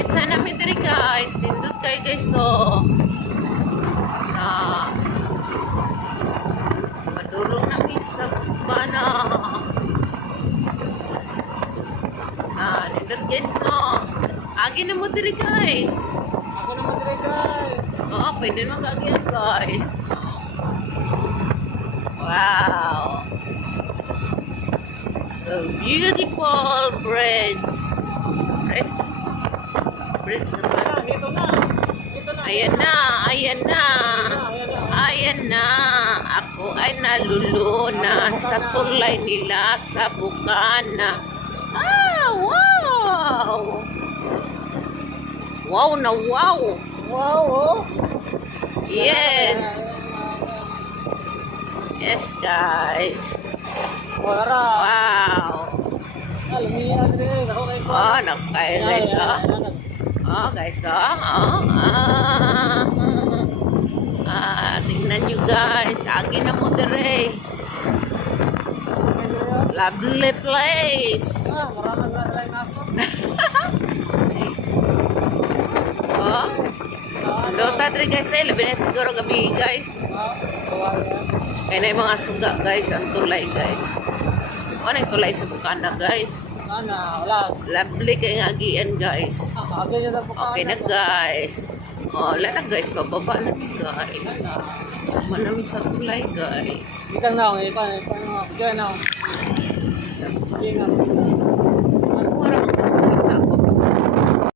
guys, namin diri guys. Tindot kayo guys, so. Madulong namin sa bana. Tindot guys, no. Agi na mo diri guys. Ako naman dire guys. Oo, pwede mag-agi yan guys. Wow. So beautiful bridge. Bridge na ba? Dito na. Dito na. Ayan na, ayan na. Ayan na. Ako ay naluluna sa tulay nila sa bukana. Wow! Wow na wow! Wow, oh. Yes! Yes, guys. Wala. Wow! Lumiyan din. Ako kay ko. Oh, nakaya guys, oh. Oh, guys, oh. Tingnan nyo guys. Agi na mo dire. Lovely place. Maraming lalay na ako. Oh. Dota dire guys, labi na siguro gabi guys. Kaya na yung mga suga guys, ang tulay guys. Ano yung tulay sa bukana guys? Wala. Lovely kayo nga agian guys. Okay na guys. Oh, wala na guys, bababa na guys. Manami sa tulay guys. Ikan na, ikan na. Ikan na.